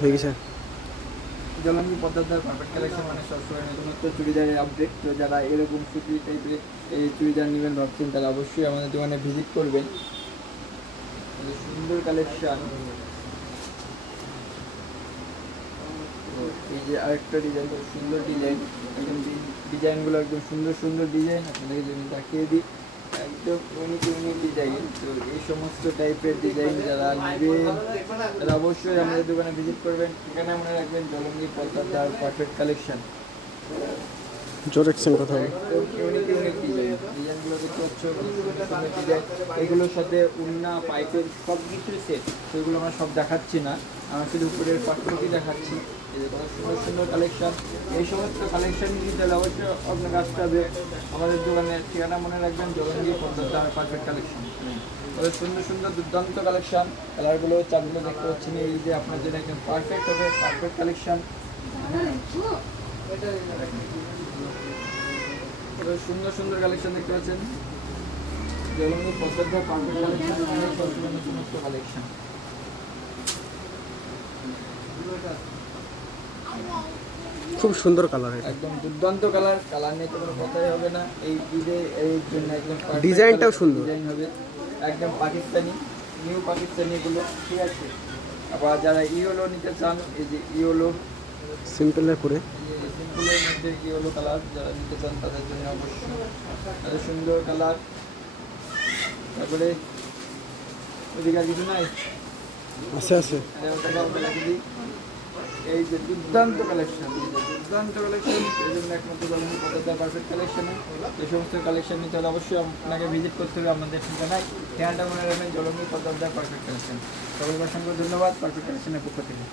হয়ে গেছে। জলঙ্গি পদ্মার পারফেক্ট কালেকশন মানে সবসময় নতুনত্ব চুড়িদারের আপডেট। তো যারা এরকম সুতি টাইপের এই চুড়িদার নেবেন ভাবছেন তারা অবশ্যই আমাদের দোকানে ভিজিট করবেন। সুন্দর কালেকশন। এই যে আরেকটা ডিজাইন, খুব সুন্দর ডিজাইন, একদম ডিজাইনগুলো একদম সুন্দর সুন্দর ডিজাইন আপনাদেরকে যদি দেখিয়ে দিই, একদম ইউনিক ইউনিক ডিজাইন। তো এই সমস্ত টাইপের ডিজাইন যারা নেবেন তারা অবশ্যই আমাদের দোকানে ভিজিট করবেন। এখানে মনে রাখবেন জলঙ্গি পদ্মার পারফেক্ট কালেকশন। জোর এক্সচেঞ্জ কথা হবে। ইউনিক ইউনিক ডিজাইন, ডিজাইনগুলো দেখতে পাচ্ছ, সুন্দর ডিজাইন। এগুলোর সাথে উন্না পাইপের সব কিছু সেট, সেগুলো আমরা সব দেখাচ্ছি না, আমরা শুধু উপরের পাট্টটি দেখাচ্ছি। এই যে কত সুন্দর সুন্দর কালেকশন। এই সমস্ত কালেকশন নিতে হলে অবশ্যই আপনার আসতে হবে আমাদের দোকানের ঠিকানা মনে রাখবেন, জলঙ্গি পদ্মার পারফেক্ট কালেকশন। কত সুন্দর সুন্দর দুর্দান্ত কালেকশন। কালারগুলো চারগুলো দেখতে পাচ্ছেন, এই যে আপনার জন্য একদম পারফেক্ট হবে, পারফেক্ট কালেকশন। সুন্দর সুন্দর কালেকশন দেখতে পাচ্ছেন, জলঙ্গি পদ্মার পারফেক্ট কালেকশন, অনেক সুন্দর নতুনত্ব কালেকশন। খুব সুন্দর কালার, এটা একদম দুর্দান্ত কালার, কালার নিয়ে তো কোনো কথাই হবে না। এই ঈদে এই জন্য একদম ডিজাইনটাও সুন্দর, ডিজাইন হবে একদম পাকিস্তানি, নিউ পাকিস্তানি এগুলো, ঠিক আছে। আবার যারা ইয়েলো নিতে চান, এই যে ইয়েলো সিম্পলের করে, সিম্পলের মধ্যে ইয়েলো কালার যারা নিতে চান তাদের জন্য অবশ্যই এত সুন্দর কালার। তারপরে ওদিকে আর কিছু নাই, আছে আছে। এই যে দুর্দান্ত কালেকশন, দুর্দান্ত কালেকশন, এই জন্য একমাত্র জলঙ্গি পদ্মার পারফেক্ট কালেকশনে এই সমস্ত কালেকশন নিতে হলে অবশ্যই আপনাকে ভিজিট করতে হবে আমাদের ঠিকানায়। ঠিকানাটা মনে রাখবেন, জলঙ্গি পদ্মার পারফেক্ট কালেকশন। সকলকে অসংখ্য ধন্যবাদ পারফেক্ট কালেকশনের পক্ষ থেকে।